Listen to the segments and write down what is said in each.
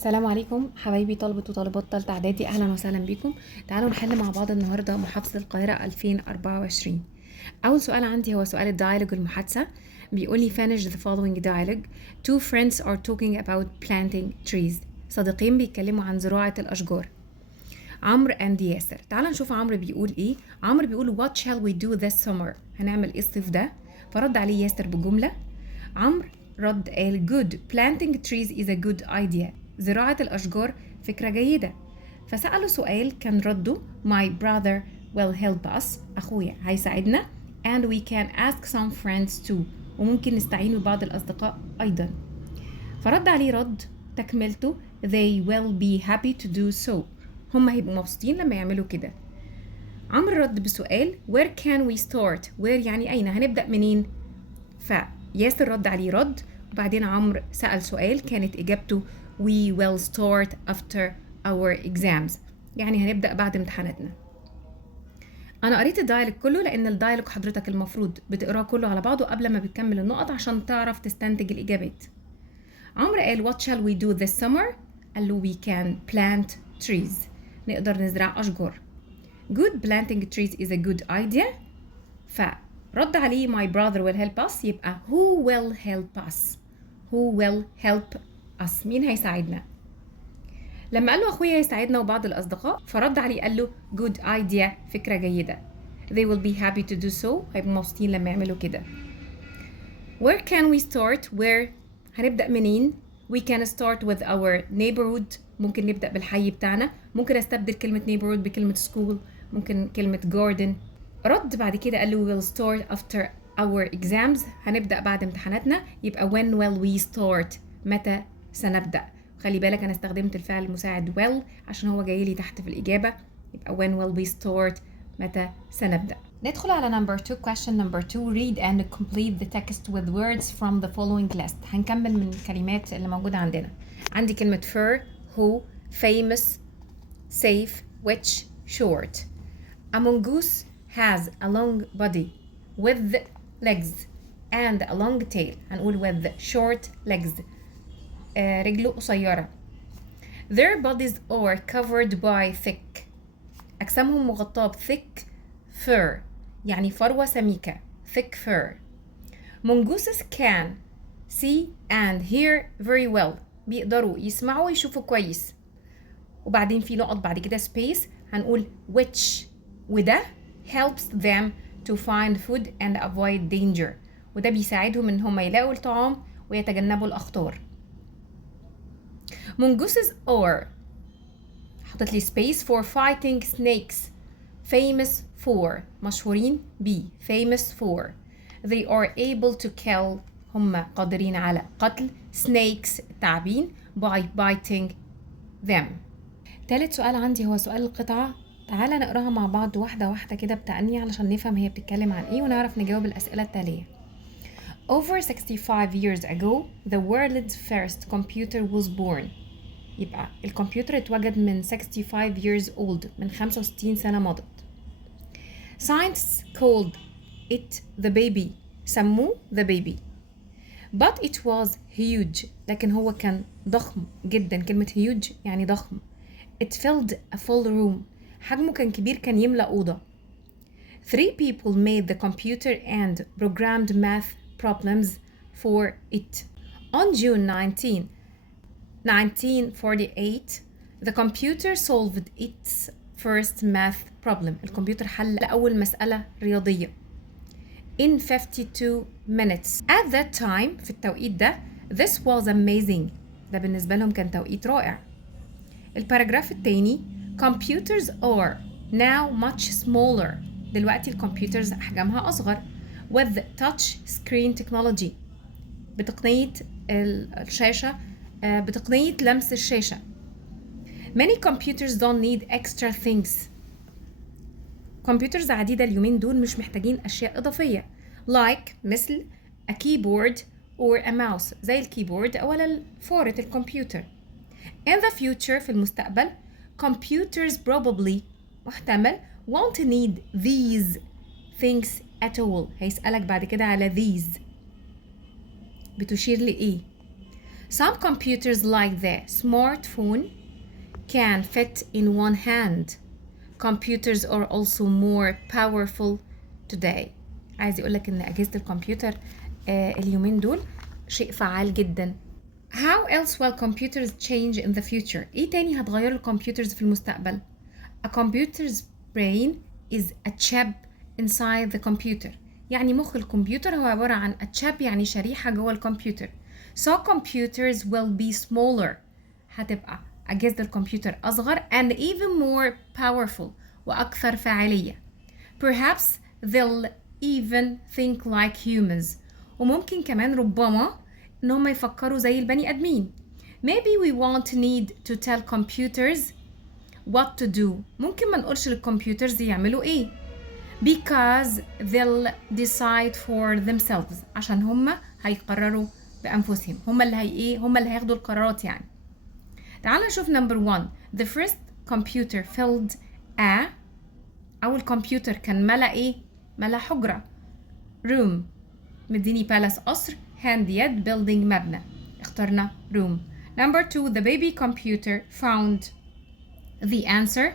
السلام عليكم حبايبي طلبة وطالبات تالتة اعدادي، اهلا وسهلا بيكم. تعالوا نحل مع بعض النهارده محافظة القاهرة 2024. اول سؤال عندي هو سؤال الديالوج المحادثة. بيقول لي finish the following dialogue. Two friends are talking about planting trees. صديقين بيتكلموا عن زراعة الاشجار. عمرو and ياسر. تعال نشوف عمرو بيقول ايه. عمرو بيقول what shall we do this summer؟ هنعمل ايه الصيف ده؟ فرد عليه ياسر بجملة. عمرو رد قال good planting trees is a good idea. زراعة الأشجار فكرة جيدة. فسأله سؤال كان رده my brother will help us. أخويا هيساعدنا and we can ask some friends too. وممكن نستعين ببعض الأصدقاء أيضا. فرد عليه رد تكملته they will be happy to do so. هم هيبقوا مبسوطين لما يعملوا كده. عمرو رد بسؤال where can we start؟ where يعني أين؟ هنبدأ منين؟ فياسر رد عليه رد، وبعدين عمرو سأل سؤال كانت إجابته we will start after our exams، يعني هنبدأ بعد امتحاناتنا. أنا قريت الدايلوج كله لأن الدايلوج حضرتك المفروض بتقراه كله على بعضه قبل ما بتكمل النقط عشان تعرف تستنتج الإجابات. عمرو قال what shall we do this summer؟ قال له we can plant trees. نقدر نزرع أشجار. good planting trees is a good idea. فرد عليه my brother will help us، يبقى who will help us؟ who will help us؟ مين هيساعدنا؟ لما قال له أخويا هيساعدنا وبعض الأصدقاء، فرد عليه قال له good idea، فكرة جيدة. they will be happy to do so، هيبقوا مبسوطين لما يعملوا كده. where can we start؟ where هنبدأ منين؟ we can start with our neighborhood، ممكن نبدأ بالحي بتاعنا. ممكن استبدل كلمة neighborhood بكلمة school، ممكن كلمة garden. رد بعد كده قال له we'll start after our exams، هنبدأ بعد امتحاناتنا. يبقى when will we start؟ متى سنبدأ؟ خلي بالك أنا استخدمت الفعل المساعد will عشان هو جاي لي تحت في الإجابة. يبقى when will we start؟ متى سنبدأ؟ ندخل على number 2. question number 2. read and complete the text with words from the following list. هنكمل من الكلمات اللي موجودة عندنا. عندي كلمة fur، who، famous، safe، which، short. A mongoose has a long body with legs and a long tail. هنقول with short legs، رجله قصيرة. Their bodies are covered by thick. أجسامهم مغطاة ب thick fur، يعني فروة سميكة. thick fur. Mongooses can see and hear very well. بيقدروا يسمعوا ويشوفوا كويس. وبعدين في نقط بعد كده space، هنقول which، وده helps them to find food and avoid danger. وده بيساعدهم ان هم يلاقوا الطعام ويتجنبوا الأخطار. Mongooses are، حطت لي space for fighting snakes. famous for، مشهورين ب famous for. they are able to kill، هم قادرين على قتل snakes، التعابين by biting them. تالت سؤال عندي هو سؤال القطعة. تعالى نقراها مع بعض واحدة واحدة كده بتأني علشان نفهم هي بتتكلم عن ايه ونعرف نجاوب الأسئلة التالية. Over 65 years ago, the world's first computer was born. يبقى الكمبيوتر اتوجد من 65 years old، من 65 سنة مضت. Scientists called it the baby، سموه the baby. But it was huge، لكن هو كان ضخم جدا. كلمة huge يعني ضخم. It filled a full room، حجمه كان كبير، كان يملأ أوضة. 3 people made the computer and programmed math problems for it. On June 19, 1948, the computer solved its first math problem. الكمبيوتر حل أول مسألة رياضية. In 52 minutes. At that time، في التوقيت ده، this was amazing. ده بالنسبة لهم كان توقيت رائع. الباراجراف التاني computers are now much smaller. دلوقتي الكمبيوترز أحجامها أصغر. with touch screen technology، بتقنية الشاشة، بتقنية لمس الشاشة. many computers don't need extra things. كمبيوترز عديدة اليومين دول مش محتاجين أشياء إضافية like مثل a keyboard or a mouse، زي الكيبورد أو فارة الكمبيوتر. In the future، في المستقبل، computers probably، محتمل، won't need these things at all. هيسألك بعد كده على these، بتشير لإيه؟ Some computers like the smartphone can fit in one hand. Computers are also more powerful today. عايز يقولك ان اجهزة الكمبيوتر اليومين دول شيء فعال جدا. How else will computers change in the future? ايه تاني هتغير الكمبيوترز في المستقبل؟ A computer's brain is a chip inside the computer. يعني مخ الكمبيوتر هو عبارة عن a chip، يعني شريحة جوه الكمبيوتر. So computers will be smaller. هتبقى أجهزة الكمبيوتر أصغر and even more powerful وأكثر فاعلية. Perhaps they'll even think like humans. وممكن كمان ربما إن هم يفكروا زي البني آدمين. Maybe we won't need to tell computers what to do. ممكن ما نقولش للكمبيوترز يعملوا إيه. Because they'll decide for themselves. عشان هم هيقرروا بأنفسهم. هم اللي هياخدوا القرارات يعني. تعال نشوف number 1. The first computer filled أول كمبيوتر كان ملا إيه؟ ملا حجرة. room مديني palace قصر. hand يد building مبنى. اخترنا room. number 2. The baby computer found the answer.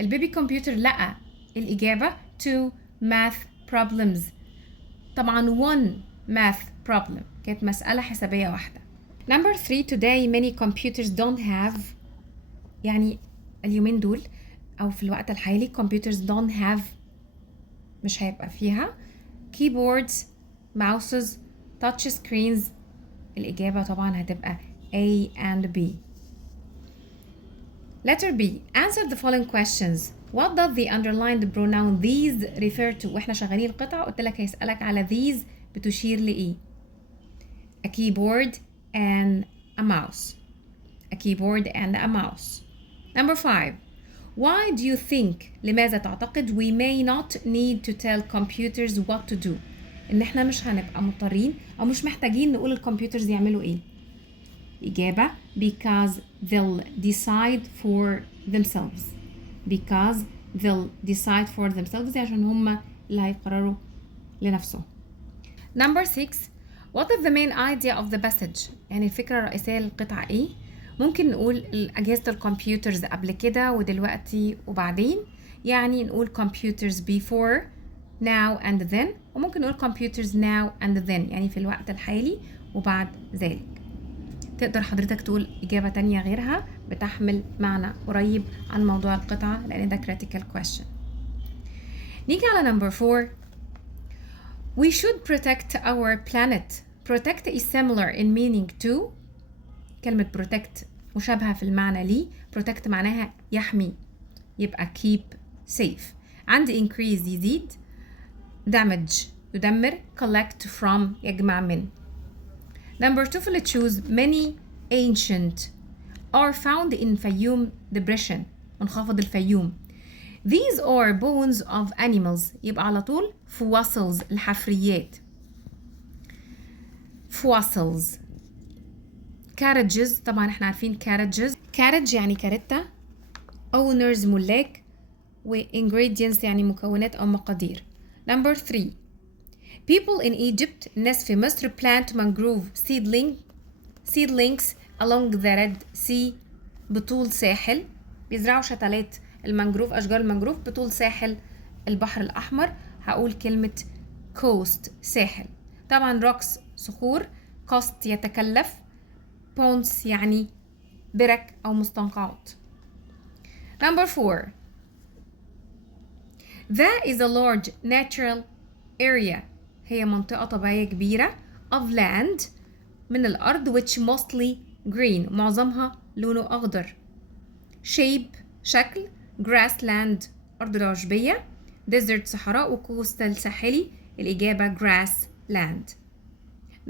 البيبي كمبيوتر لقى الإجابة to math problems. طبعا one math problem كانت مسألة حسابية واحدة. number 3. Today many computers don't have، يعني اليومين دول أو في الوقت الحالي computers don't have، مش هيبقى فيها keyboards mouses touch screens. الإجابة طبعا هتبقى A and B. letter B. Answer the following questions. What does the underlined pronoun these refer to؟ واحنا شغالين القطعة قلت لك هيسألك على these بتشير لإيه؟ A keyboard and a mouse. A keyboard and a mouse. Number 5. Why do you think، لماذا تعتقد we may not need to tell computers what to do؟ إن إحنا مش هنبقى مضطرين أو مش محتاجين نقول الكمبيوترز يعملوا إيه. إجابة because they'll decide for themselves. Because they'll decide for themselves عشان هم اللي هيقرروا لنفسهم. Number 6. What is the main idea of the passage؟ يعني الفكرة الرئيسية للقطعة إيه؟ ممكن نقول أجهزة الكمبيوترز قبل كده ودلوقتي وبعدين، يعني نقول computers before now and then، وممكن نقول computers now and then يعني في الوقت الحالي وبعد ذلك. تقدر حضرتك تقول إجابة تانية غيرها بتحمل معنى قريب عن موضوع القطعة لأن ده critical question. نيجي على number 4. We should protect our planet. Protect is similar in meaning to. كلمة protect مشابهة في المعنى ليه. protect معناها يحمي، يبقى keep safe. عندي increase يزيد، damage يدمر، collect from يجمع من. number 2 في اللي choose many ancient are found in Fayum depression، منخفض الفيوم. These are bones of animals، يبقى على طول fossils الحفريات. fossils. carriages طبعا احنا عارفين carriage يعني كاريتا. owners ملاك، و ingredients يعني مكونات أو مقادير. number 3. people in Egypt، الناس في مصر plant mangrove seedlings along the Red Sea، بطول ساحل. بيزرعوا شتلات المانجروف، أشجار المانجروف بطول ساحل البحر الأحمر. هقول كلمة coast ساحل. طبعا rocks صخور، cost يتكلف، ponds يعني برك أو مستنقعات. number 4. That is a large natural area، هي منطقة طبيعية كبيرة of land من الأرض which mostly green، معظمها لونه أخضر. shape شكل، grassland أرض العشبية، desert صحراء، وcoastal ساحلي. الإجابة grassland.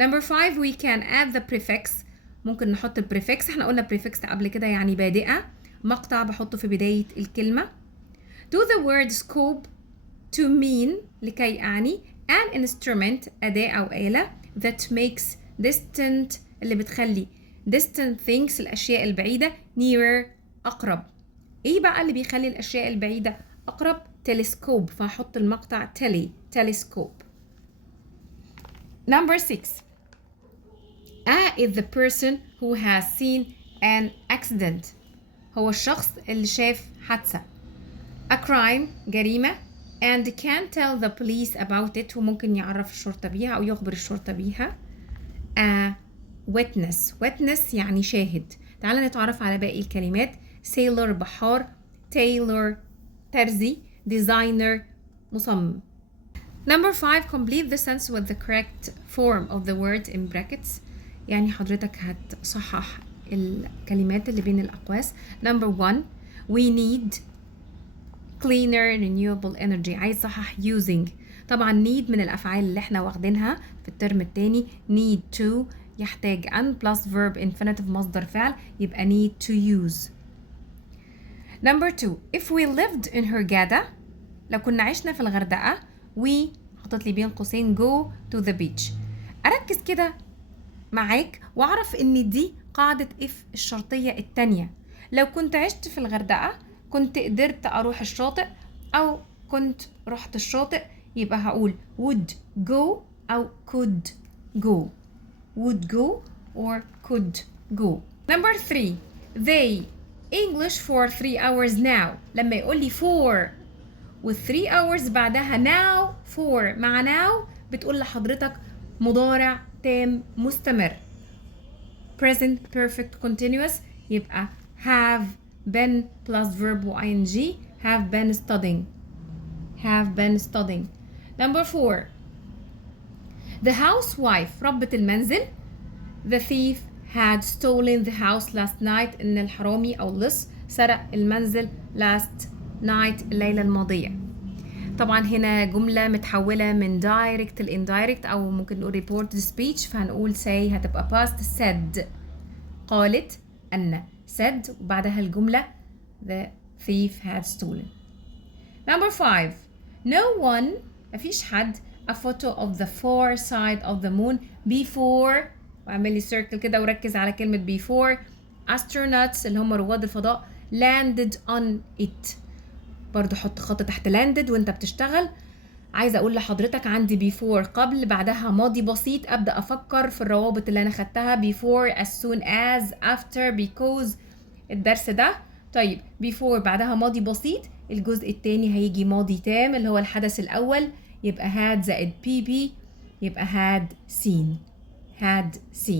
number 5. we can add the prefix، ممكن نحط البريفكس. احنا قلنا prefix قبل كده يعني بادئة، مقطع بحطه في بداية الكلمة. to the word scope to mean لكي أعني an instrument أداة أو آلة that makes distant اللي بتخلي distant things الأشياء البعيدة nearer أقرب. إيه بقى اللي بيخلي الأشياء البعيدة أقرب؟ telescope، فهحط المقطع telescope. number 6. A is the person who has seen an accident. هو الشخص اللي شاف حادثة. A crime جريمة and can tell the police about it وممكن يعرف الشرطة بيها أو يخبر الشرطة بيها. A witness يعني شاهد. تعال نتعرف على باقي الكلمات. sailor بحار، tailor ترزي، designer مصمم. Number 5 complete the sentence with the correct form of the word in brackets. يعني حضرتك هتصحح الكلمات اللي بين الأقواس. Number 1 we need cleaner renewable energy. عايز صحح using. طبعا need من الأفعال اللي احنا واخدينها في الترم التاني. need to يحتاج an plus verb infinitive مصدر فعل يبقى need to use. Number 2 if we lived in Hurghada لو كنا عشنا في الغردقة we حطت لي بين قوسين go to the beach. أركز كده معاك وأعرف إن دي قاعدة if الشرطية التانية. لو كنت عشت في الغردقة كنت قدرت أروح الشاطئ أو كنت رحت الشاطئ يبقى هقول would go أو could go. would go or could go. Number 3 they English for 3 hours now. لما يقول لي for و3 hours بعدها now for مع now بتقول لحضرتك مضارع تام مستمر. present perfect continuous يبقى have been plus verb و ing have been studying. have been studying. Number 4 the housewife ربة المنزل. the thief had stolen the house last night إن الحرامي أو اللص سرق المنزل last night الليلة الماضية. طبعا هنا جملة متحولة من direct ل indirect أو ممكن نقول reported speech فهنقول say هتبقى past said قالت أن said وبعدها الجملة the thief had stolen. Number 5 no one مفيش حد a photo of the far side of the moon before واعمل لي circle كده وركز على كلمة before astronauts اللي هم رواد الفضاء landed on it. برضو حط خط تحت landed وانت بتشتغل. عايزة اقول لحضرتك عندي before قبل بعدها ماضي بسيط ابدأ افكر في الروابط اللي انا خدتها before as soon as after because الدرس ده. طيب before بعدها ماضي بسيط الجزء التاني هيجي ماضي تام اللي هو الحدث الاول يبقى had زائد pp يبقى had seen.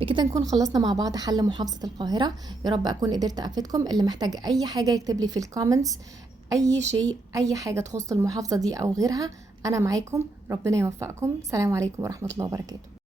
بكده نكون خلصنا مع بعض حل محافظة القاهرة. يا رب أكون قدرت أفيدكم. اللي محتاج أي حاجة يكتب لي في الكومنتس أي شيء أي حاجة تخص المحافظة دي أو غيرها. أنا معاكم. ربنا يوفقكم. سلام عليكم ورحمة الله وبركاته.